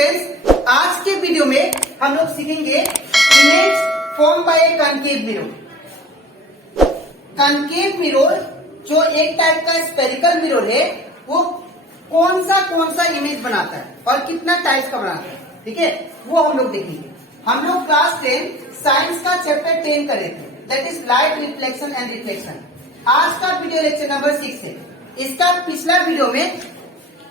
Students, आज के video में हम लोग सीखेंगे image form by A concave mirror. Concave mirror जो एक टाइप का स्फेरिकल मिरर है, वो कौन सा इमेज बनाता है और कितना टाइप्स का बनाता है, ठीक है, वो हम लोग देखेंगे। हम लोग क्लास 10 साइंस का चैप्टर 10 कर रहे थे, that is light reflection and reflection. आज का वीडियो लेक्चर नंबर 6 है। इसका पिछला वीडियो में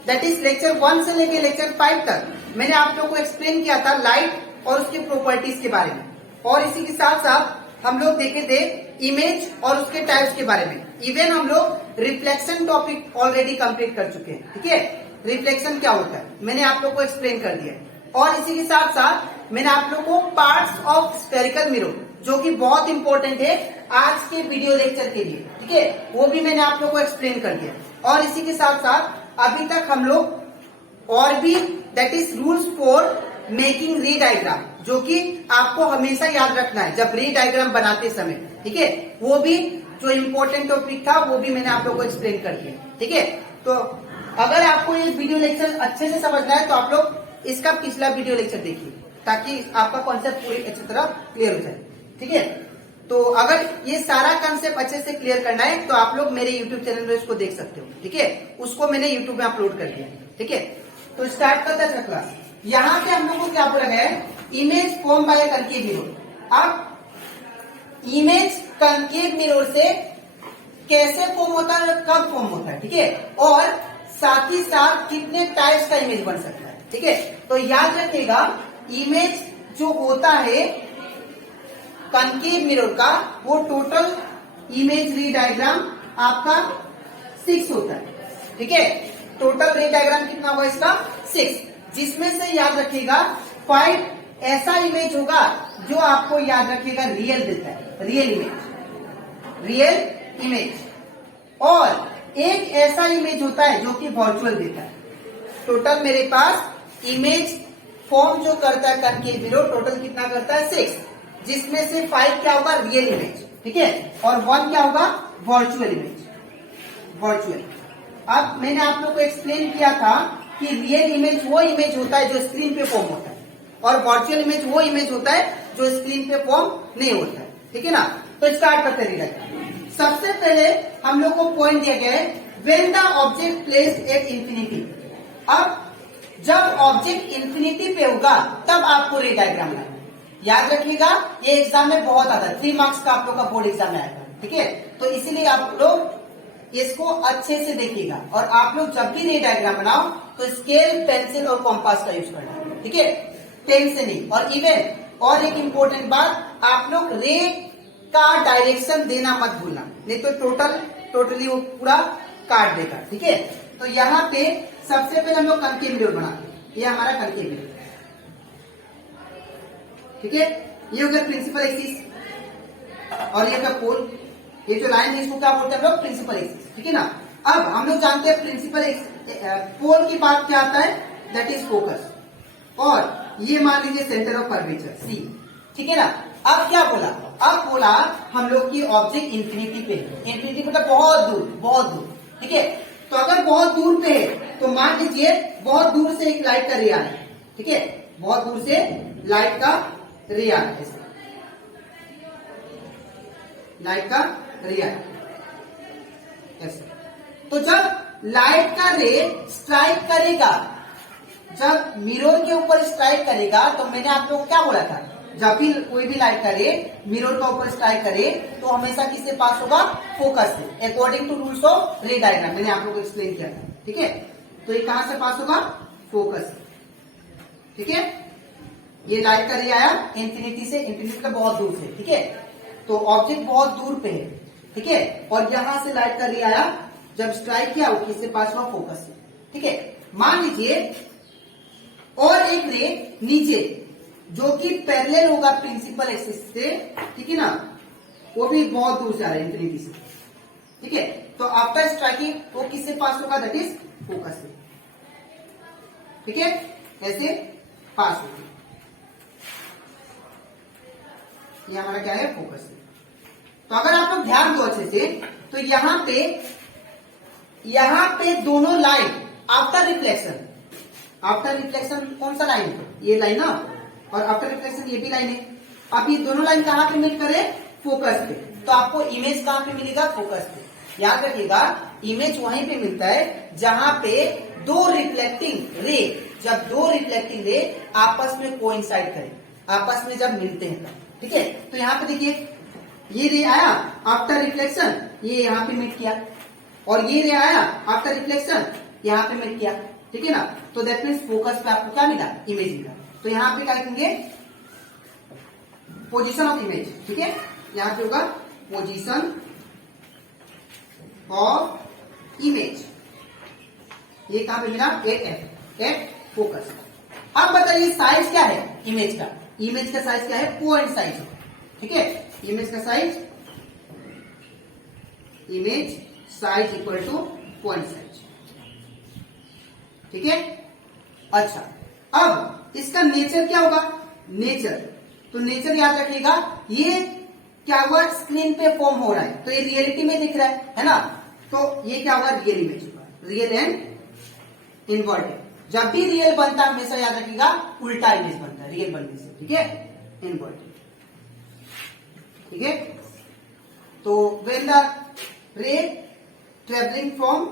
दैट इज लेक्चर 1 से लेके लेक्चर 5 तक मैंने आप लोगों को एक्सप्लेन किया था लाइट और उसके प्रॉपर्टीज के बारे में, और इसी के साथ साथ हम लोग देखे थे इमेज और उसके टाइप्स के बारे में। इवन हम लोग रिफ्लेक्शन टॉपिक ऑलरेडी कंप्लीट कर चुके हैं, ठीक है। रिफ्लेक्शन क्या होता है मैंने आप लोग को एक्सप्लेन कर दिया, और इसी के साथ साथ मैंने आप लोग को पार्ट्स ऑफ स्फेरिकल मिरर जो कि बहुत इंपॉर्टेंट है आज के वीडियो लेक्चर के लिए, ठीक है, वो भी मैंने आप लोग को एक्सप्लेन कर दिया। और इसी के साथ साथ अभी तक हम लोग और भी that is rules for making रे डायग्राम, जो कि आपको हमेशा याद रखना है जब रे डायग्राम बनाते समय, ठीक है, वो भी जो इम्पोर्टेंट टॉपिक था वो भी मैंने आप लोग को एक्सप्लेन कर दिया, ठीक है। तो अगर आपको ये वीडियो लेक्चर अच्छे से समझना है तो आप लोग इसका पिछला वीडियो लेक्चर देखिए, ताकि आपका कॉन्सेप्ट पूरी अच्छी तरह क्लियर हो जाए, ठीक है। तो अगर ये सारा कंसेप्ट अच्छे से क्लियर करना है तो आप लोग मेरे यूट्यूब चैनल में इसको देख सकते हो, ठीक है, उसको मैंने यूट्यूब में अपलोड कर दिया, ठीक है। तो स्टार्ट करता है क्लास। यहाँ पे हम लोग को क्या बोला गया है, image form by concave mirror. अब इमेज कनकेव मिरर से कैसे फॉर्म होता है, कब फॉर्म होता है, ठीक है, और साथ ही साथ कितने टाइप्स का इमेज बन सकता है, ठीक है। तो याद रखिएगा इमेज जो होता है कनकेव मिरर का, वो टोटल इमेज रे डायग्राम आपका 6 होता है, ठीक है। टोटल रे डायग्राम कितना होगा इसका 6, जिसमें से याद रखिएगा 5 ऐसा इमेज होगा जो आपको याद रखिएगा रियल देता है, रियल इमेज, और एक ऐसा इमेज होता है जो कि वर्चुअल देता है। टोटल मेरे पास इमेज फॉर्म जो करता है कनकेव मिरर टोटल कितना करता है 6, जिसमें से 5 क्या होगा रियल इमेज, ठीक है, और 1 क्या होगा वर्चुअल इमेज, वर्चुअल। अब मैंने आप लोग को एक्सप्लेन किया था कि रियल इमेज वो इमेज होता है जो स्क्रीन पे फॉर्म होता है, और वर्चुअल इमेज वो इमेज होता है जो स्क्रीन पे फॉर्म नहीं होता है, ठीक है ना। तो स्टार्ट करते रहिएगा। सबसे पहले हम लोग को पॉइंट दिया गया है when the object placed at infinity. अब जब ऑब्जेक्ट इंफिनिटी पे होगा तब आपको रे डायग्राम लाना है। याद रखिएगा ये एग्जाम में बहुत आता है, 3 मार्क्स का आप लोग का बोर्ड एग्जाम में आएगा, ठीक है। तो इसीलिए आप लोग इसको अच्छे से देखिएगा, और आप लोग जब भी रे डायग्राम बनाओ तो स्केल, पेंसिल और कॉम्पास का यूज करना, ठीक है, पेन से नहीं। और इवन और एक इम्पोर्टेंट बात, आप लोग रे का डायरेक्शन देना मत भूलना, नहीं तो टोटली वो पूरा काट देगा, ठीक है। तो यहाँ पे सबसे पहले हम लोग कनकेव मिरर बनाते हैं, ये हमारा कनकेव मिरर, ठीक है। ये हो गया प्रिंसिपल एक्सिस, और ये क्या पोल, ये जो लाइन है इसको क्या बोलते हैं हम लोग प्रिंसिपल एक्सिस, ठीक है ना। अब हम लोग जानते हैं प्रिंसिपल पोल की बात क्या आता है, दैट इज फोकस, और ये मान लीजिए सेंटर ऑफ कर्वेचर सी, ठीक है ना। अब क्या बोला, अब बोला हम लोग की ऑब्जेक्ट इंफिनिटी पे है, इंफिनिटी मतलब बहुत दूर, ठीक है। तो अगर बहुत दूर पे है तो मान लीजिए बहुत दूर से एक लाइट का रे आ रहा है, ठीक है, बहुत दूर से लाइट का रे आ रहा है, लाइट का रे आ रहा है ऐसे। तो जब लाइट का रे स्ट्राइक करेगा, जब मिरर के ऊपर स्ट्राइक करेगा, तो मैंने आप लोग क्या बोला था, जब भी कोई भी लाइट का रे मिरर के ऊपर स्ट्राइक करे तो हमेशा किससे पास होगा, फोकस से, according to rules of ray diagram, मैंने आप लोग को एक्सप्लेन किया था, ठीक है। तो ये कहां से पास होगा, फोकस से, ठीक है। ये लाइट का रे आया इंफिनिटी से, इंफिनिटी मतलब बहुत दूर से, ठीक है। तो ऑब्जेक्ट बहुत दूर पे है, ठीक है, और यहां से लाइट का रे आया, जब स्ट्राइक किया वो किससे पास हुआ, फोकस से, ठीक है। मान लीजिए और एक रे नीचे जो कि पैरेलल होगा प्रिंसिपल एक्सिस से, ठीक है ना, वो भी बहुत दूर से आ रहा है इंफिनिटी से, ठीक है। तो आफ्टर स्ट्राइकिंग वो किससे पास होगा, दैट इज फोकस से, ठीक है, ऐसे पास होगी। ये हमारा क्या है, फोकस से। तो अगर आप लोग ध्यान दो अच्छे से, तो यहाँ पे दोनों line after reflection after reflection कौन सा लाइन है, ये लाइन ना, और आफ्टर रिफ्लेक्शन ये भी लाइन है। अब ये दोनों लाइन कहाँ पे मीट करे, फोकस पे। तो आपको इमेज कहाँ पे मिलेगा, फोकस पे। याद रखिएगा इमेज वहीं पे मिलता है जहां पे दो रिफ्लेक्टिंग रे, जब दो रिफ्लेक्टिंग रे आपस में कोइंसाइड करें, आपस में जब मिलते हैं तब, ठीक है। तो यहाँ पे देखिए ये रे आया आफ्टर रिफ्लेक्शन, ये यहाँ पे मीट किया, और ये रे आया आफ्टर रिफ्लेक्शन, यहाँ पे मीट किया, ठीक है ना। तो दैट मीन्स फोकस पे आपको क्या मिला, इमेज मिला। तो यहाँ पे क्या लिखेंगे, पोजीशन ऑफ इमेज, ठीक है। यहाँ पे होगा पोजीशन ऑफ इमेज, ये कहां पे मिला, एट फोकस। अब बताइए साइज क्या है इमेज का, इमेज का साइज क्या है, पॉइंट साइज है, ठीक है। इमेज का size, image size equal two point size, ठीक है। अच्छा अब इसका नेचर क्या होगा, नेचर, तो नेचर याद रखिएगा, ये क्या हुआ, स्क्रीन पे फॉर्म हो रहा है तो ये रियलिटी में दिख रहा है ना। तो ये क्या होगा, रियल इमेज होगा, रियल एंड इनवर्टेड। जब भी रियल बनता है हमेशा याद रखिएगा उल्टा इमेज बनता है रियल बनने से, ठीक है, इनवर्टेड, ठीक है। तो व्हेन द रे ट्रेवलिंग फ्रॉम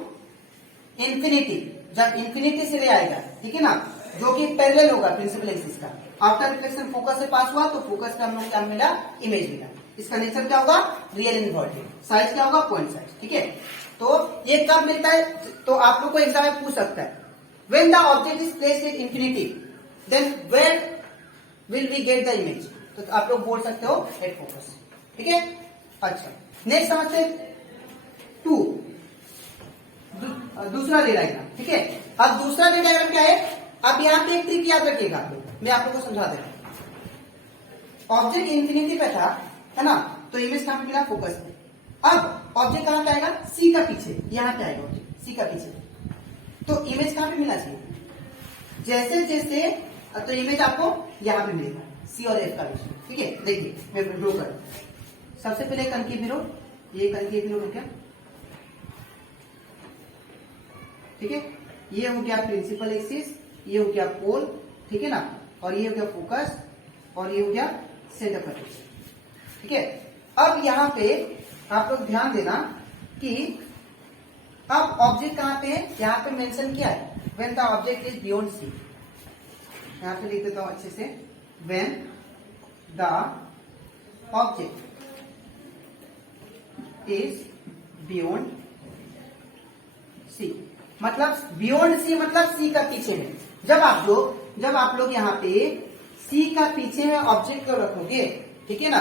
इंफिनिटी, जब इंफिनिटी से रे आएगा, ठीक है ना, जो कि पैरेलल होगा प्रिंसिपल एक्सिस का, आफ्टर रिफ्लेक्शन फोकस से पास हुआ तो फोकस पे हम लोग क्या मिला, इमेज मिला। इसका नेचर क्या होगा, रियल इनवर्टेड, साइज क्या होगा, पॉइंट साइज, ठीक है। तो ये कब मिलता है, तो आप लोग को एग्जाम में पूछ सकता है, when the object is placed in infinity then where will we get the image, तो आप लोग बोल सकते हो एट फोकस, ठीक है। अच्छा नेक्स्ट समझते टू, दूसरा रे डायग्राम, ठीक है। अब दूसरा रे डायग्राम क्या है, अब यहाँ पे एक ट्रिक याद रखिएगा, मैं आप लोग को समझा दे रहा हूं। ऑब्जेक्ट इंफिनिटी पे था, है ना, तो इमेज कहां पे मिला, फोकस पे। अब ऑब्जेक्ट कहां पे आएगा, सी का पीछे, यहां पे आएगा ऑब्जेक्ट सी का पीछे, तो इमेज कहां पे मिलना चाहिए, जैसे जैसे, तो इमेज आपको यहां पे मिलेगा, सी और एफ का बीच, ठीक है। देखिए मैं ड्रॉ कर, सबसे पहले कनकेव मिरर, ये कनकेव मिरर हो गया, ठीक है। ये हो गया प्रिंसिपल एक्सिस, ये हो गया पोल, ठीक है ना, और ये हो गया फोकस, और ये हो गया सेंटर पर, ठीक है। अब यहां पे आप लोग ध्यान देना कि अब ऑब्जेक्ट कहां पे है, यहां पे मेंशन किया है when the object is beyond C, यहां पे लिख देता हूं अच्छे से, when the object is beyond C, मतलब बियॉन्ड सी मतलब सी का पीछे में। जब आप लोग यहाँ पे सी का पीछे में ऑब्जेक्ट को रखोगे, ठीक है ना,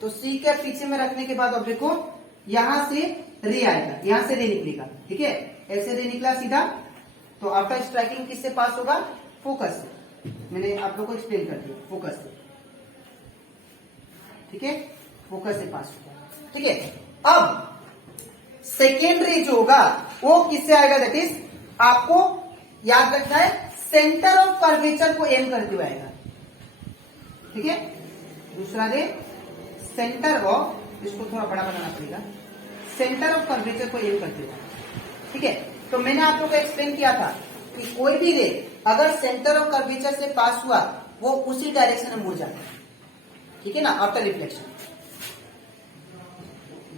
तो सी के पीछे में रखने के बाद ऑब्जेक्ट को यहां से रे आएगा, यहां से रे निकलेगा, ठीक है, ऐसे रे निकला सीधा, तो आफ्टर स्ट्राइकिंग किससे पास होगा, फोकस से। मैंने आप लोग को एक्सप्लेन कर दिया, फोकस से, ठीक है, फोकस से पास होगा, ठीक है। अब सेकेंड रे जो होगा वो किससे आएगा, दैट इज आपको याद रखना है सेंटर ऑफ कर्वेचर को एम करते हुए आएगा, ठीक है। दूसरा रे सेंटर ऑफ, इसको थोड़ा बड़ा बनाना पड़ेगा, सेंटर ऑफ कर्वेचर को एम करते हुए, ठीक है। तो मैंने आप लोग को एक्सप्लेन किया था कि कोई भी रे अगर सेंटर ऑफ कर्वेचर से पास हुआ वो उसी डायरेक्शन में मुड़ जाता है, ठीक है ना, आफ्टर रिफ्लेक्शन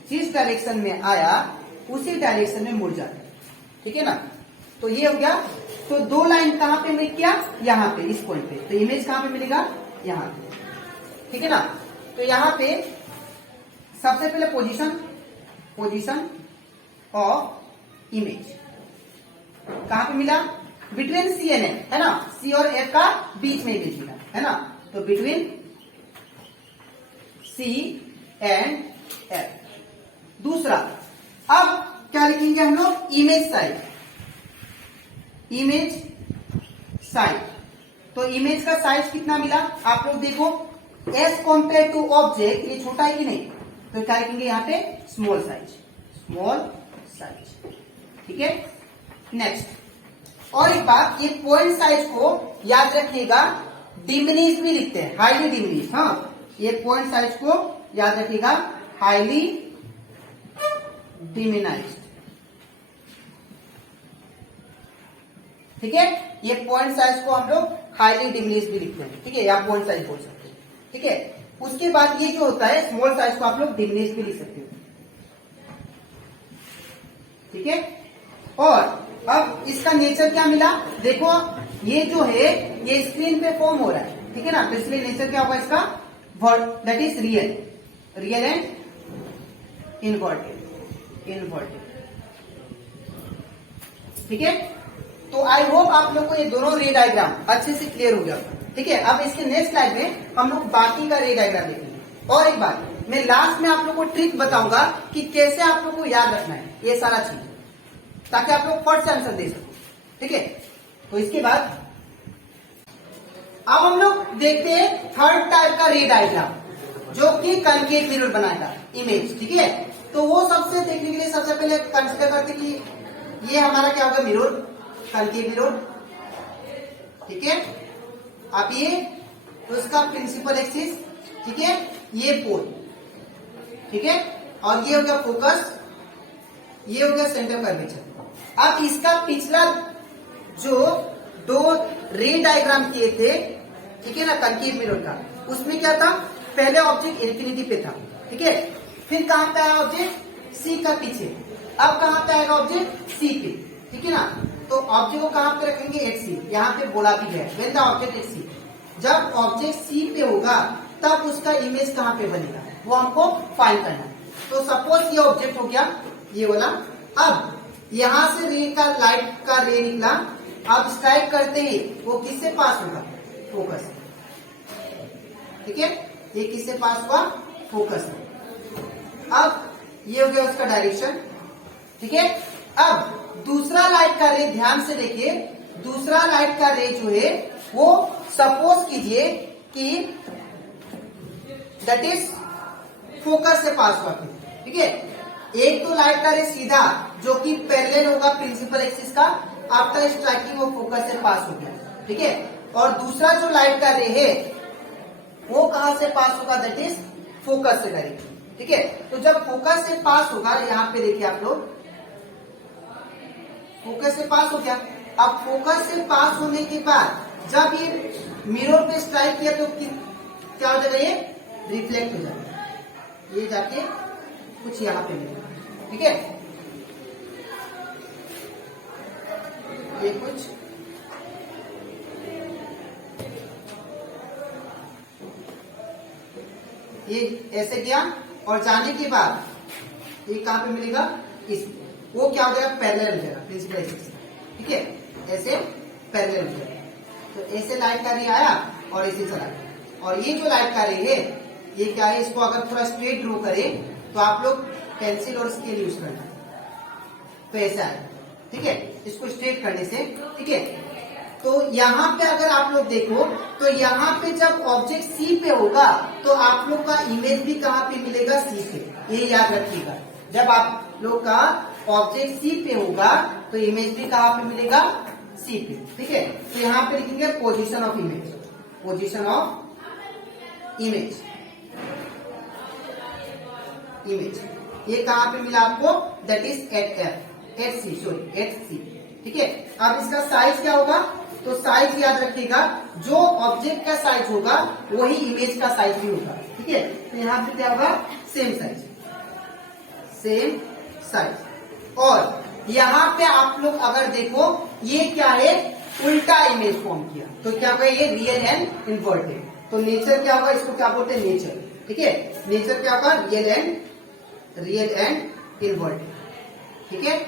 जिस डायरेक्शन में आया उसी डायरेक्शन में मुड़ जाता है, ठीक है ना। तो ये हो गया, तो दो लाइन कहां पे मीट किया, यहां पे, इस पॉइंट पे, तो इमेज कहां पे मिलेगा, यहां पे, ठीक है ना। तो यहां पे सबसे पहले पोजीशन ऑफ इमेज कहां पे मिला, बिटवीन सी एंड एफ, है ना, सी और एफ का बीच में इमेज मिला, है ना, तो बिटवीन सी एंड एफ। दूसरा, अब क्या लिखेंगे हम लोग, इमेज साइज, तो इमेज का साइज कितना मिला, आप लोग देखो, एज कॉम्पेयर टू ऑब्जेक्ट ये छोटा है कि नहीं, तो क्या लिखेंगे यहाँ पे, स्मॉल साइज, ठीक है। नेक्स्ट, और एक बात, ये पॉइंट साइज को याद रखिएगा डिमिनिश भी लिखते हैं, हाईली डिमिनिश, हाँ, ये पॉइंट साइज को याद रखिएगा हाईली डिमिनाइज्ड, ठीक है। ये पॉइंट साइज को हम लोग हाईली डिमिनिश भी लिखते हैं, ठीक है, या पॉइंट साइज बोल सकते हैं, ठीक है। उसके बाद ये जो होता है स्मॉल साइज को आप लोग डिमिनिश भी लिख सकते हो, ठीक है। और अब इसका नेचर क्या मिला, देखो ये जो है ये स्क्रीन पे फॉर्म हो रहा है, ठीक है ना, तो इसलिए नेचर क्या होगा इसका, that is real, real and inverted, ठीक है। तो आई होप आप लोग को ये दोनों रे डायग्राम अच्छे से क्लियर हो गया, ठीक है। अब इसके नेक्स्ट स्लाइड में हम लोग बाकी का रे डायग्राम देखेंगे। और एक बात, मैं लास्ट में आप लोग को ट्रिक बताऊंगा कि कैसे आप लोग को याद रखना है ये सारा चीज, ताकि आप लोग फट से आंसर दे सको, ठीक है। तो इसके बाद अब हम लोग देखते हैं थर्ड टाइप का रे डायग्राम, जो कि कनकेव मिरर बनाएगा इमेज, ठीक है। तो वो सबसे देखने के लिए सबसे पहले कंसिडर करते कि ये हमारा क्या होगा, मिरर, कनकेव मिरर, ठीक है। अब ये उसका प्रिंसिपल एक्सिस, ठीक है, ये पोल, ठीक है, और ये हो गया फोकस, ये हो गया सेंटर कर्वेचर। अब इसका पिछला जो दो रे डायग्राम किए थे, ठीक है ना, कनकेव मिरर का, उसमें क्या था, पहले ऑब्जेक्ट इंफिनिटी पे था, ठीक है, फिर कहां पे आया ऑब्जेक्ट, सी का पीछे, अब कहां पे आएगा ऑब्जेक्ट, सी पे, ठीक है ना। तो ऑब्जेक्ट को कहां पे रखेंगे, एट सी, यहाँ पे बोला भी है व्हेन द ऑब्जेक्ट एट सी, जब ऑब्जेक्ट सी पे होगा तब उसका इमेज कहां पे बनेगा, वो हमको फाइंड करना है। तो सपोज ये ऑब्जेक्ट हो गया ये वाला, अब यहां से रे का, लाइट का रे निकला, अब स्ट्राइक करते ही वो किससे पास होगा, फोकस, ठीक है, ये किससे पास हुआ, फोकस। अब ये हो गया उसका डायरेक्शन, ठीक है। अब दूसरा लाइट का रे, ध्यान से देखिए, दूसरा लाइट का रे जो है वो सपोज कीजिए कि दैट इज फोकस से पास हुआ, ठीक है। एक तो लाइट का रे सीधा जो कि पैरेलल होगा प्रिंसिपल एक्सिस का, आफ्टर स्ट्राइकिंग वो फोकस से पास हो गया, ठीक है। और दूसरा जो लाइट का रे है वो कहां से पास होगा, दैट इज फोकस से डायरेक्टली, ठीक है। तो जब फोकस से पास होगा, यहाँ पे देखिए आप लोग, फोकस से पास हो गया। अब फोकस से पास होने के बाद जब ये मिरर पे स्ट्राइक किया तो क्या हो जाएगा, ये रिफ्लेक्ट हो जाएगा, ये जाके कुछ यहाँ पे मिलेगा, ठीक है, ये कुछ ये ऐसे किया और जाने के बाद ये कहां पे मिलेगा, इस, वो क्या हो जाएगा, पैरेलल हो जाएगा प्रिंसिपल एक्सिस, ठीक है, ऐसे पैरेलल हो जाएगा। तो ऐसे लाइट का रे आया और ऐसे चला गया। और ये जो लाइट का रे है ये क्या है, इसको अगर थोड़ा स्ट्रेट ड्रॉ करें तो आप लोग पेंसिल और स्केल यूज करना, तो ऐसा है, ठीक है, इसको स्ट्रेट करने से, ठीक है। तो यहाँ पे अगर आप लोग देखो तो यहाँ पे जब ऑब्जेक्ट सी पे होगा तो आप लोग का इमेज भी कहाँ पे मिलेगा, सी पे, ये याद रखिएगा। जब आप लोग का ऑब्जेक्ट सी पे होगा तो इमेज भी कहाँ पे मिलेगा, सी पे, ठीक है। तो यहाँ पे लिखेंगे position of image, position of image, image ये कहाँ पे मिला आपको, that is at F, at C, sorry at C, ठीक है। अब इसका साइज क्या होगा, तो साइज याद रखिएगा, जो ऑब्जेक्ट का साइज होगा वही इमेज का साइज भी होगा, ठीक है। तो यहाँ पे क्या होगा, सेम साइज, सेम साइज। और यहाँ पे आप लोग अगर देखो ये क्या है, उल्टा इमेज फॉर्म किया, तो क्या होगा, ये रियल एंड इन्वर्टेड। तो नेचर क्या होगा, इसको क्या बोलते हैं, नेचर, ठीक है। नेचर क्या होगा, रियल एंड इन्वर्टेड, ठीक है।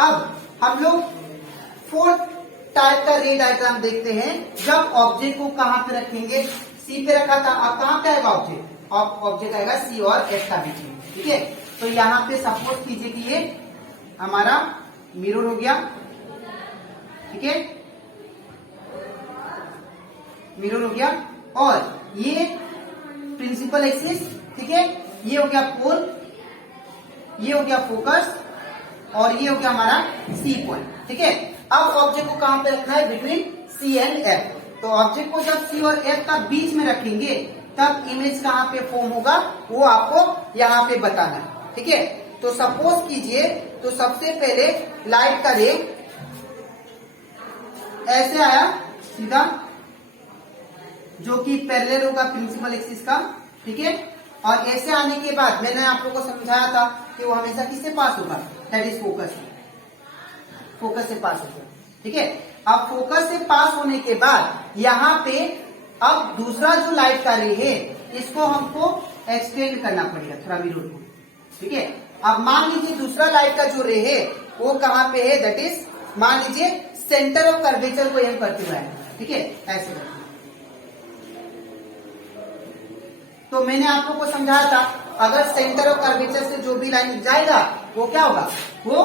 अब हम लोग फोर्थ टाइप का रे डायग्राम देखते हैं, जब ऑब्जेक्ट को कहां पे रखेंगे, सी पे रखा था, अब कहां पे आएगा ऑब्जेक्ट, ऑब्जेक्ट आएगा सी और एफ का बीच में, ठीक है। तो यहाँ पे सपोज कीजिए कि ये हमारा मिरर हो गया, ठीक है, मिरर हो गया, और ये प्रिंसिपल एक्सिस, ठीक है, ये हो गया पोल, ये हो गया फोकस, और ये हो गया हमारा सी पॉइंट, ठीक है। अब ऑब्जेक्ट को कहां पे रखना है, बिटवीन सी एंड एफ। तो ऑब्जेक्ट को जब सी और एफ का बीच में रखेंगे तब इमेज कहां पे फॉर्म होगा, वो आपको यहाँ पे बताना है, ठीक है। तो सपोज कीजिए, तो सबसे पहले लाइट का रे ऐसे आया सीधा, जो कि पैरेलल होगा प्रिंसिपल एक्सिस का, ठीक है। और ऐसे आने के बाद मैंने आप लोगों को समझाया था कि वो हमेशा किससे पास होगा, दैट इज फोकस, फोकस से पास होगा, ठीक है। अब फोकस से पास होने के बाद यहाँ पे अब दूसरा जो लाइट का रे है इसको हमको एक्सटेंड करना पड़ेगा थोड़ा मिरर को, ठीक है। अब मान लीजिए दूसरा लाइट का जो रे है वो कहाँ पे है, दैट इज मान लीजिए सेंटर ऑफ कर्वेचर को एम करते हुए, ठीक है, ऐसे करते। तो मैंने आप लोग को समझाया था अगर सेंटर ऑफ कर्वेचर से जो भी लाइन जाएगा वो क्या होगा, वो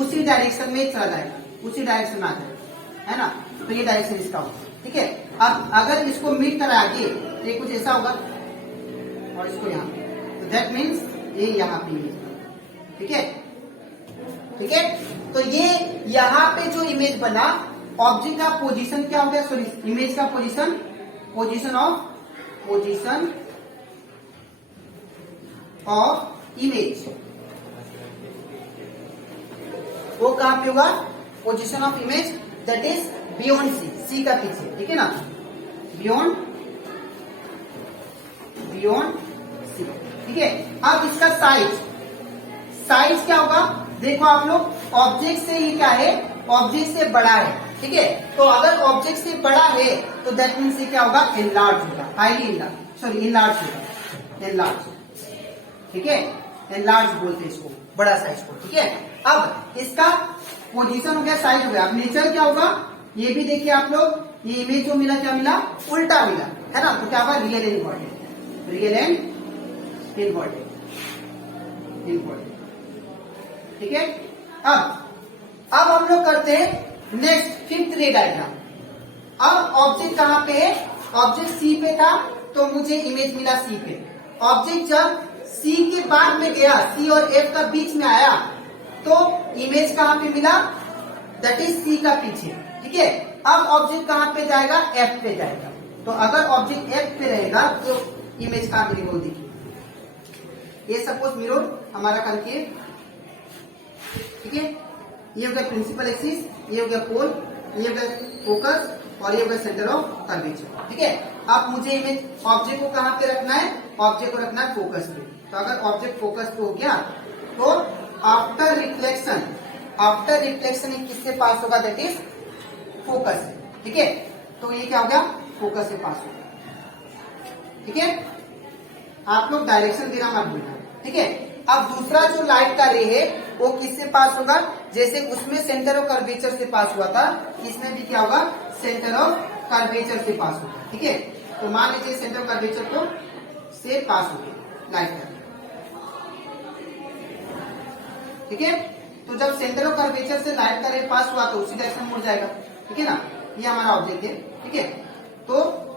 उसी डायरेक्शन में चला जाएगा, उसी डायरेक्शन में आ जाएगा, है ना। तो ये डायरेक्शन इसका होगा, ठीक है। अब अगर इसको मीट करा आगे तो ये कुछ ऐसा होगा और इसको यहाँ पे, तो दैट मीन्स ये यहाँ पे, ठीक है, ठीक है। तो ये यहाँ पे जो इमेज बना, ऑब्जेक्ट का पोजीशन क्या हो गया, सॉरी इमेज का पोजीशन, पोजीशन ऑफ इमेज वो कहां पे होगा, position of image that is beyond C, C का पीछे, ठीक है ना, बियॉन्ड सी, ठीक है। अब इसका साइज क्या होगा, देखो आप लोग ऑब्जेक्ट से ये क्या है, ऑब्जेक्ट से बड़ा है, ठीक है। तो अगर ऑब्जेक्ट से बड़ा है तो दैट मीन्स ये क्या होगा, एनलार्ज होगा, हाईली एनलार्ज, सॉरी एनलार्ज होगा, एनलार्ज, ठीक है, एनलार्ज बोलते हैं इसको, बड़ा साइज को, ठीक है। अब इसका पोजीशन हो गया, साइज हो गया। अब नेचर क्या होगा, ये भी देखिए आप लोग, ये इमेज जो मिला क्या मिला, उल्टा मिला, है ना। तो क्या होगा, real and inverted, real and inverted, ठीक है। अब हम लोग करते हैं नेक्स्ट फिफ्थ रे डायग्राम। अब ऑब्जेक्ट कहां पे है, ऑब्जेक्ट सी पे था तो मुझे इमेज मिला सी पे। ऑब्जेक्ट जब सी के बाद में गया, सी और एफ का बीच में आया तो इमेज कहां पे मिला, दैट इज सी का पीछे, ठीक है। अब ऑब्जेक्ट कहां पे जाएगा, एफ पे जाएगा। तो अगर ऑब्जेक्ट एफ पे रहेगा तो इमेज कहां मिलेगी, वो देखिए। ये सपोज मिरर हमारा कंकेव, ठीक है। ये हो गया प्रिंसिपल एक्सिस, ये हो गया पोल, ये हो गया फोकस और ये हो गया सेंटर ऑफ कर्वेचर, ठीक है। अब मुझे इमेज ऑब्जेक्ट को कहां पे रखना है, ऑब्जेक्ट को रखना है फोकस पे। तो अगर ऑब्जेक्ट फोकस पे हो गया तो आफ्टर रिफ्लेक्शन ये किससे पास होगा, दैट इज फोकस, ठीक है। तो ये क्या हो गया, फोकस से पास होगा, ठीक है। आप लोग डायरेक्शन देना मत भूलना, ठीक है। अब दूसरा जो लाइट का रे है वो किससे पास होगा, जैसे उसमें सेंटर ऑफ कर्वेचर से पास हुआ था, इसमें भी क्या होगा, सेंटर ऑफ कर्वेचर से पास होगा, ठीक है। तो मान लीजिए सेंटर ऑफ कर्वेचर को से पास हो गया लाइट का, ठीक है। तो जब सेंटर ऑफ कर्वेचर से लाइट का रे पास हुआ तो उसी डायरेक्शन मुड़ जाएगा, ठीक है ना। ये हमारा ऑब्जेक्ट है, ठीक है। तो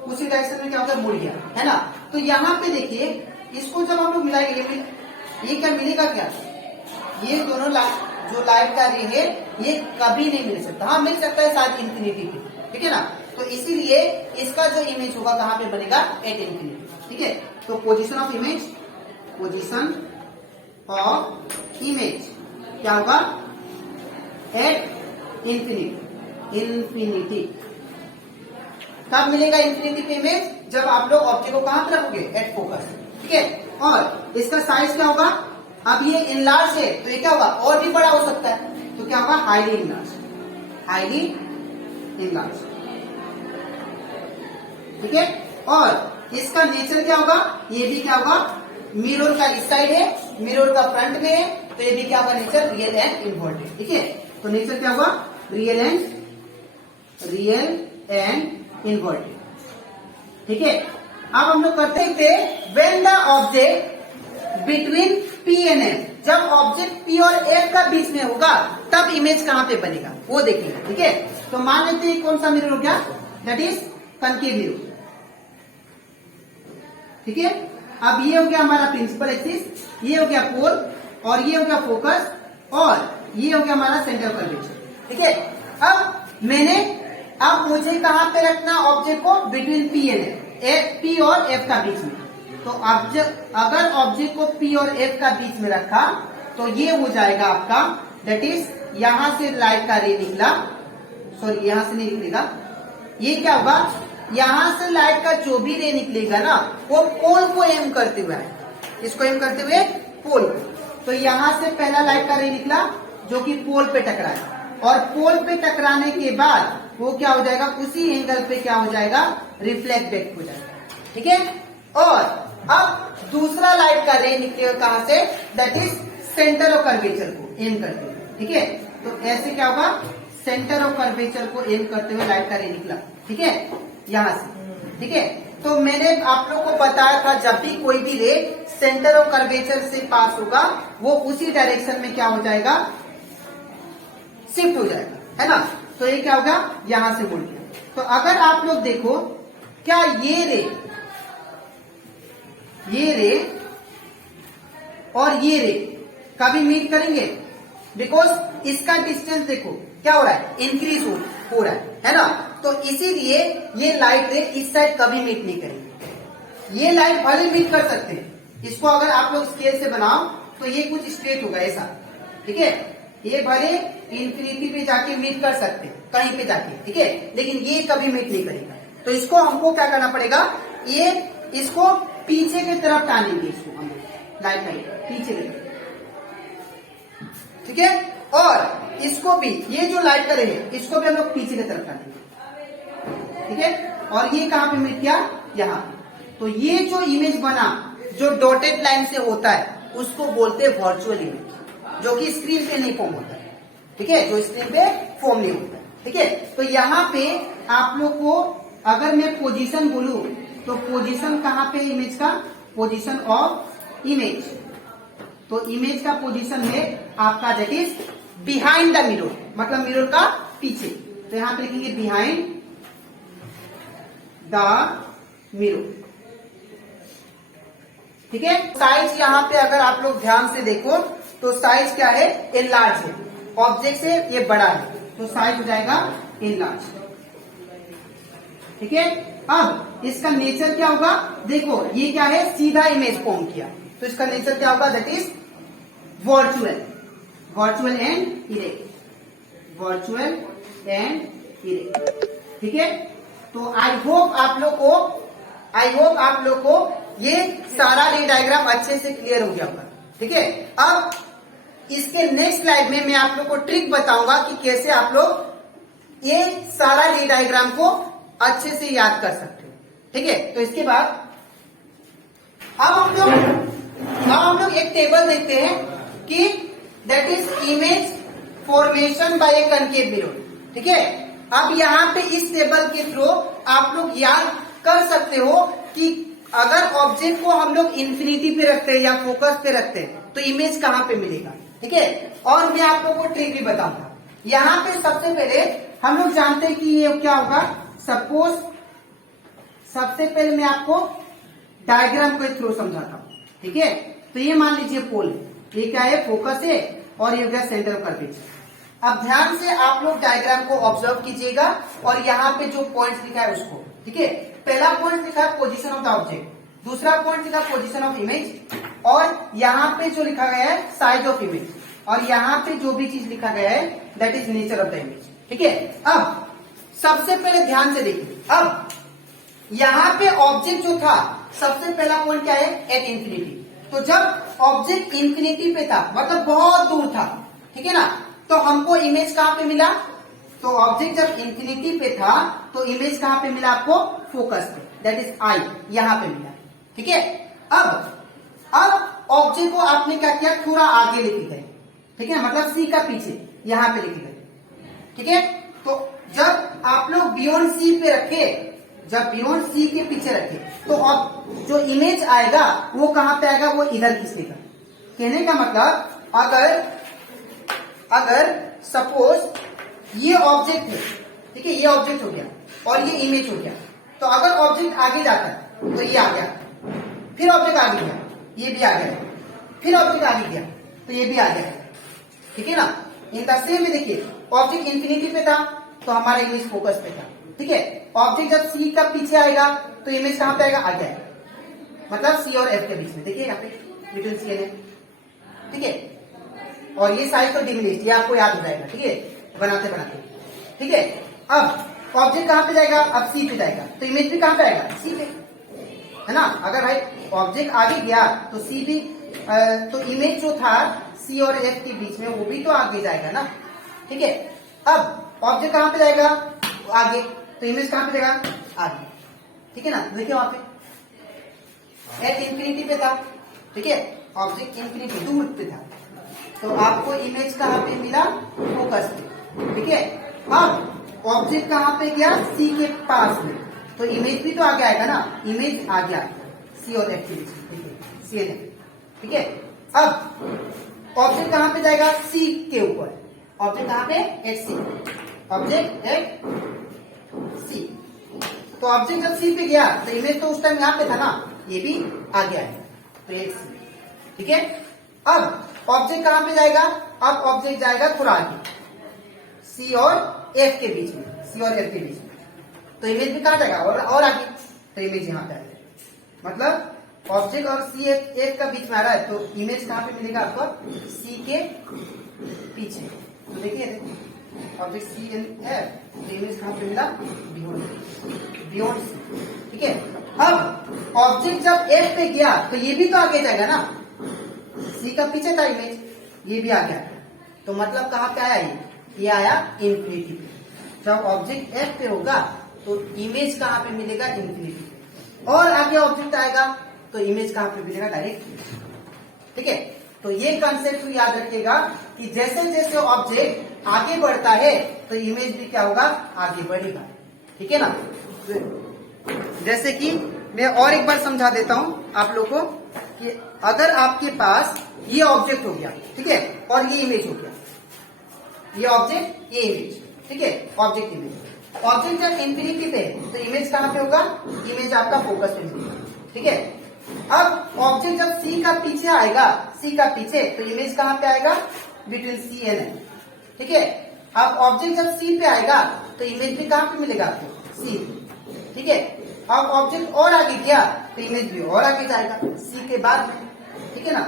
उसी डायरेक्शन में क्या होगा, मुड़ गया, है ना। तो यहाँ पे देखिए इसको जब हम लोग मिलाएंगे, ये क्या मिलेगा, क्या ये दोनों जो लाइट का रे है ये कभी नहीं मिल सकता, हाँ मिल सकता है शायद इंफिनिटी पे, ठीक है ना। तो इसीलिए इसका जो इमेज होगा कहां पे बनेगा, एट इंफिनिटी, ठीक है। तो पोजीशन ऑफ इमेज क्या होगा, एट इंफिनिटी। कब मिलेगा इंफिनिटी पे इमेज, जब आप लोग ऑब्जेक्ट को कहां पे रखोगे, एट फोकस, ठीक है। और इसका साइज क्या होगा, अब ये इनलार्ज है तो ये क्या होगा, और भी बड़ा हो सकता है, तो क्या होगा, हाईली इनलार्ज, ठीक है। और इसका नेचर क्या होगा, ये भी क्या होगा, मिरर का इस साइड है, मिरर का फ्रंट में है, तो ये भी क्या होगा, नेचर रियल एंड इन्वर्टेड, ठीक है। तो नेचर क्या होगा, रियल एंड इन्वर्टेड, ठीक है। अब हम लोग करते थे when the object between P and F, जब ऑब्जेक्ट पी और एफ का बीच में होगा तब इमेज कहां पे बनेगा वो देखेंगे, ठीक है। तो मान लेते हैं कौन सा मिरर हो गया, दैट इज कनकेव मिरर, ठीक है। अब ये हो गया हमारा प्रिंसिपल एक्सिस, ये हो गया पोल और ये हो गया फोकस और ये हो गया हमारा सेंटर कर्वेचर, ठीक है। अब मुझे कहां पे रखना ऑब्जेक्ट को, between P and F, P और एफ का बीच में। तो अगर ऑब्जेक्ट को पी और एफ का बीच में रखा तो ये हो जाएगा आपका, दैट इज यहां से लाइट का रे निकला, सॉरी यहां से नहीं निकलेगा, ये क्या होगा, यहां से लाइट का जो भी रे निकलेगा ना वो पोल को एम करते हुए है, इसको एम करते हुए पोल। तो यहां से पहला लाइट का रे निकला जो कि पोल पे टकराया, और पोल पे टकराने के बाद वो क्या हो जाएगा, उसी एंगल पे क्या हो जाएगा, रिफ्लेक्ट बैक हो जाएगा। ठीक है, और अब दूसरा लाइट का रे निकलेगा कहां से, that is centre of curvature को एम करते हुए। ठीक है, तो ऐसे क्या होगा, सेंटर ऑफ कर्वेचर को एम करते हुए लाइट का रे निकला। ठीक है, यहां से। ठीक है, तो मैंने आप लोग को बताया था जब भी कोई भी रे सेंटर ऑफ कर्वेचर से पास होगा वो उसी डायरेक्शन में क्या हो जाएगा, शिफ्ट हो जाएगा, है ना। तो ये क्या होगा, यहां से मुड़ गया। तो अगर आप लोग देखो, क्या ये रे और ये रे कभी मीट करेंगे, बिकॉज इसका डिस्टेंस देखो क्या हो रहा है, इंक्रीज हो रहा है ना। तो इसीलिए ये लाइट रे इस साइड कभी मीट नहीं करेंगे। ये लाइट भले मीट कर सकते हैं, इसको अगर आप लोग स्केल से बनाओ तो ये कुछ स्ट्रेट होगा ऐसा। ठीक है, ये भले इंफिनिटी पे जाके मीट कर सकते हैं कहीं पे जाके, ठीक है, लेकिन ये कभी मीट नहीं करेगा। तो इसको हमको क्या करना पड़ेगा, ये इसको पीछे की तरफ टानेंगे, इसको हम लाइट पीछे की तरफ। ठीक है, और इसको भी, ये जो लाइट का रे है इसको भी हम लोग पीछे की तरफ टानेंगे। ठीक है, और ये कहां पे मीट किया, यहां। तो ये जो इमेज बना जो डॉटेड लाइन से होता है उसको बोलते हैं वर्चुअल इमेज, जो कि स्क्रीन पे नहीं फॉर्म होता है। ठीक है, जो स्क्रीन पे फॉर्म नहीं होता है। ठीक है, तो यहाँ पे आप लोग को अगर मैं पोजीशन बोलूं तो पोजीशन कहां पे इमेज का, पोजीशन ऑफ इमेज, तो इमेज का पोजीशन है आपका that is behind the mirror, मतलब मिरर का पीछे। तो यहां पे लिखेंगे बिहाइंड द मिरर। ठीक है, साइज यहाँ पे अगर आप लोग ध्यान से देखो तो साइज क्या है, एनलार्ज है, ऑब्जेक्ट से ये बड़ा है तो साइज हो जाएगा एनलार्ज। ठीक है, अब इसका नेचर क्या होगा, देखो ये क्या है, सीधा इमेज फॉर्म किया, तो इसका नेचर क्या होगा, that is virtual and erect, virtual and erect. ठीक है, तो आई होप आप लोग को ये सारा रे डायग्राम अच्छे से क्लियर हो गया होगा। ठीक है, अब इसके नेक्स्ट स्लाइड में मैं आप लोग को ट्रिक बताऊंगा कि कैसे आप लोग ये सारा रे डायग्राम को अच्छे से याद कर सकते हो। ठीक है, तो इसके बाद अब हम लोग एक टेबल देखते हैं कि that is image formation by A concave mirror. ठीक है, अब यहाँ पे इस टेबल के थ्रू आप लोग याद कर सकते हो कि अगर ऑब्जेक्ट को हम लोग इंफिनिटी पे रखते हैं या फोकस पे रखते हैं तो इमेज कहां पे मिलेगा। ठीक है, और मैं आप लोगों को ट्रिक भी बताऊंगा। यहाँ पे सबसे पहले हम लोग जानते हैं कि ये क्या होगा, सपोज सबसे पहले मैं आपको डायग्राम के थ्रू समझाता हूं। ठीक है, तो ये मान लीजिए पोल है, ये क्या है, फोकस है, और ये हो गया सेंटर ऑफ कर्वेचर। अब ध्यान से आप लोग डायग्राम को ऑब्जर्व कीजिएगा और यहाँ पे जो पॉइंट लिखा है उसको। ठीक है, पहला पॉइंट लिखा है पोजीशन ऑफ द ऑब्जेक्ट, दूसरा पॉइंट लिखा पोजीशन ऑफ इमेज, और यहाँ पे जो लिखा गया है साइज ऑफ इमेज, और यहाँ पे जो भी चीज लिखा गया है that is nature of the image. ठीक है, अब सबसे पहले ध्यान से देखिए, अब यहाँ पे ऑब्जेक्ट जो था सबसे पहला पॉइंट क्या है, एट इंफिनिटी। तो जब ऑब्जेक्ट इंफिनिटी पे था मतलब बहुत दूर था, ठीक है ना, तो हमको इमेज कहां पे मिला, तो ऑब्जेक्ट जब इंफिनिटी पे था तो इमेज कहां पे मिला आपको, फोकस पे, दैट इज आई, यहां पे मिला। ठीक है, अब ऑब्जेक्ट को आपने क्या किया, थोड़ा आगे लेके गए। ठीक है, मतलब सी का पीछे यहां पे लेके गए। ठीक है, तो जब आप लोग बियॉन्ड सी पे रखे, जब बियॉन्ड सी के पीछे रखे तो अब जो इमेज आएगा वो कहां पे आएगा, वो इधर खींचेगा। कहने का मतलब अगर सपोज ये ऑब्जेक्ट है, ठीक है, ये ऑब्जेक्ट हो गया और ये इमेज हो गया, तो अगर ऑब्जेक्ट आगे जाता है तो ये आ गया, फिर ऑब्जेक्ट आगे गया, ये भी आ गया, फिर ऑब्जेक्ट आगे गया तो ये भी आ गया। ठीक है ना, इन द सेम में देखिए, ऑब्जेक्ट इंफिनिटी पे था तो हमारा इमेज फोकस पे था। ठीक है, ऑब्जेक्ट जब सी का पीछे आएगा तो इमेज कहां पे आएगा, आ जाएगा, मतलब सी और एफ के बीच में, देखिए यहाँ पे लिटिल सी है। ठीक है, और ये साइज तो डिमिनिश, ये आपको याद हो जाएगा। ठीक है, बनाते बनाते। ठीक है, अब ऑब्जेक्ट कहां पे जाएगा, अब सी पे जाएगा, तो इमेज भी कहां पे आएगा, सी पे, है ना। अगर भाई ऑब्जेक्ट आगे गया तो सी भी तो इमेज जो था सी और एफ के बीच में वो भी तो आगे जाएगा ना, ठीक है। अब ऑब्जेक्ट कहां पे जाएगा, आगे, तो इमेज कहां पे जाएगा, आगे, ठीक है ना। देखिए वहां पे एट इंफिनिटी पे था, ठीक है, ऑब्जेक्ट इंफिनिटी दूर पे था, तो आपको इमेज कहां पे मिला, फोकस पे, ठीक है। अब ऑब्जेक्ट कहां पे गया, सी के पास में, तो इमेज भी तो आगे आएगा ना, इमेज आगे आएगा सी और एफ के बीच, ठीक है, सी एंड एफ, ठीक है। अब ऑब्जेक्ट कहां पे जाएगा, सी के ऊपर, ऑब्जेक्ट कहां पे, एट सी, ऑब्जेक्ट एट सी, तो ऑब्जेक्ट जब सी पे गया तो इमेज तो उस टाइम यहां पे था ना, ये भी आगे आएगा, तो एट सी, ठीक है। अब ऑब्जेक्ट कहां पे जाएगा, अब ऑब्जेक्ट जाएगा थोड़ा आगे, सी और एफ के बीच में, सी और एफ के बीच में, तो इमेज भी कहां जाएगा, और आगे, तो इमेज यहां पे आएगा। मतलब ऑब्जेक्ट और सी एफ का बीच में आ रहा है, तो इमेज कहां पे मिलेगा आपको, सी के पीछे, तो देखिए ऑब्जेक्ट सी एंड एफ, तो इमेज कहां पे मिला, बियॉन्ड सी, ठीक है। अब ऑब्जेक्ट जब एफ पे गया तो ये भी तो आगे जाएगा ना, सी का पीछे था इमेज, ये भी आ गया, तो मतलब कहां पे आया, ये आया इंफिनिटी पे। जब ऑब्जेक्ट एफ पे होगा तो इमेज कहां पे मिलेगा, इंफिनिटी पे, और आगे ऑब्जेक्ट आएगा तो इमेज कहां पे मिलेगा, डायरेक्ट, ठीक है। तो ये कंसेप्ट याद रखिएगा कि जैसे जैसे ऑब्जेक्ट आगे बढ़ता है तो इमेज भी क्या होगा, आगे बढ़ेगा, ठीक है ना। जैसे कि मैं और एक बार समझा देता हूं आप लोगों को कि अगर आपके पास ये ऑब्जेक्ट हो गया, ठीक है, और ये इमेज हो गया, ये ऑब्जेक्ट, ये इमेज, ठीक है, ऑब्जेक्ट इमेज, ऑब्जेक्ट जब इंफिनिटी पे तो इमेज कहां पे होगा, इमेज आपका फोकस पे होगा, ठीक है। अब ऑब्जेक्ट जब सी का पीछे आएगा, सी का पीछे, तो इमेज कहां पे आएगा, बिटवीन सी एंड एफ, ठीक है। अब ऑब्जेक्ट जब सी पे आएगा तो इमेज भी कहां पे मिलेगा आपको, सी, ठीक है। अब ऑब्जेक्ट और आगे गया तो इमेज भी और आगे जाएगा, सी के बाद में, ठीक है ना।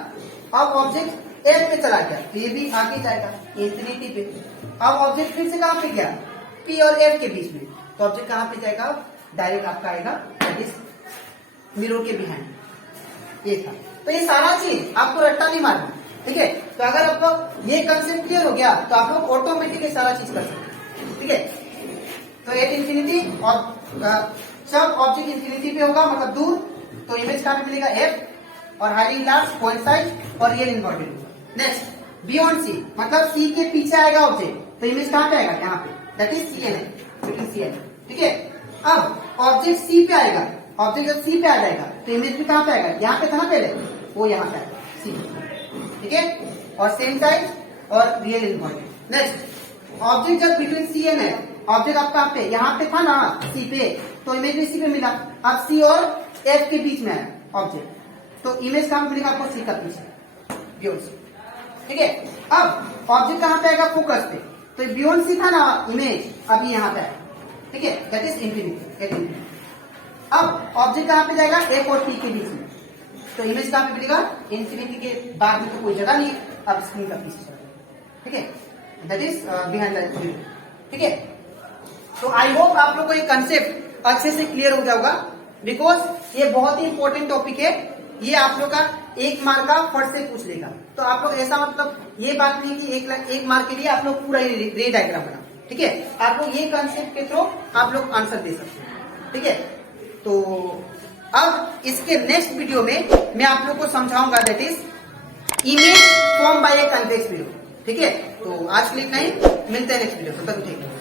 अब ऑब्जेक्ट एफ पे चला गया तो ये भी आगे जाएगा इंफिनिटी पे। अब ऑब्जेक्ट फिर से कहां पे गया, पी और एफ के बीच में, तो ऑब्जेक्ट कहां पे जाएगा, डायरेक्ट आपका आएगा दैट इज मिरर के बिहाइंड, ये था। तो ये सारा चीज आपको रट्टा नहीं मारना, ठीक है। तो अगर आपको ये कंसेप्ट क्लियर हो गया तो आप लोग ऑटोमेटिकली सारा चीज कर सकते हैं, ठीक है। तो एट इंफिनिटी और सब ऑब्जेक्ट इंफिनिटी पे होगा, मतलब दूर, तो इमेज कहां पे मिलेगा, एफ, और हाईली लार्ज पॉइंट साइज और रियल इन्वर्टेड होगा। नेक्स्ट बियॉन्ड सी, मतलब सी के पीछे आएगा ऑब्जेक्ट, तो इमेज कहां पे आएगा, यहाँ पे, that is C N, between C N, ठीक है। अब ऑब्जेक्ट सी पे आएगा, ऑब्जेक्ट जब सी पे आ जाएगा तो इमेज भी कहां पे आएगा, यहाँ पे था ना पहले, वो यहाँ पे आएगा, सी, ठीक है, और सेम साइज और रियल इन्वर्टेड। नेक्स्ट ऑब्जेक्ट जब बिटवीन सी एन है, ऑब्जेक्ट आपका पे यहाँ पे था ना, सी पे, तो इमेज भी सी पे मिला। अब सी और एफ के बीच में है ऑब्जेक्ट, तो इमेज कहां मिलेगा आपको, सी का पीछे, ठीक है। अब ऑब्जेक्ट कहां पे आएगा, फोकस पे, तो बियॉन्ड सी था ना इमेज, अभी यहाँ पे आएगा, ठीक है, दैट इज इंफिनिटी। अब ऑब्जेक्ट कहां पे जाएगा, एफ और पी के बीच में, तो इमेज कहां पे मिलेगा, इंफिनिटी के बाद में तो कोई जगह नहीं, अब स्क्रीन का पीछे, ठीक है, that is behind the mirror, ठीक है। तो आई होप आप लोग को ये कंसेप्ट अच्छे से क्लियर हो गया होगा, बिकॉज ये बहुत ही इंपॉर्टेंट टॉपिक है, ये आप लोग का 1 मार्क का फट से पूछ लेगा। तो आप लोग ऐसा मतलब ये बात नहीं कि 1 मार्क के लिए आप लोग पूरा रे डायग्राम बना, ठीक है, आप लोग ये कंसेप्ट के थ्रू आप लोग आंसर दे सकते हैं, ठीक है। तो अब इसके नेक्स्ट वीडियो में मैं आप लोग को समझाऊंगा that is image form by a convex mirror, ठीक है। तो आज के लिए इतना ही, मिलते हैं नेक्स्ट वीडियो, तब तक ठीक है।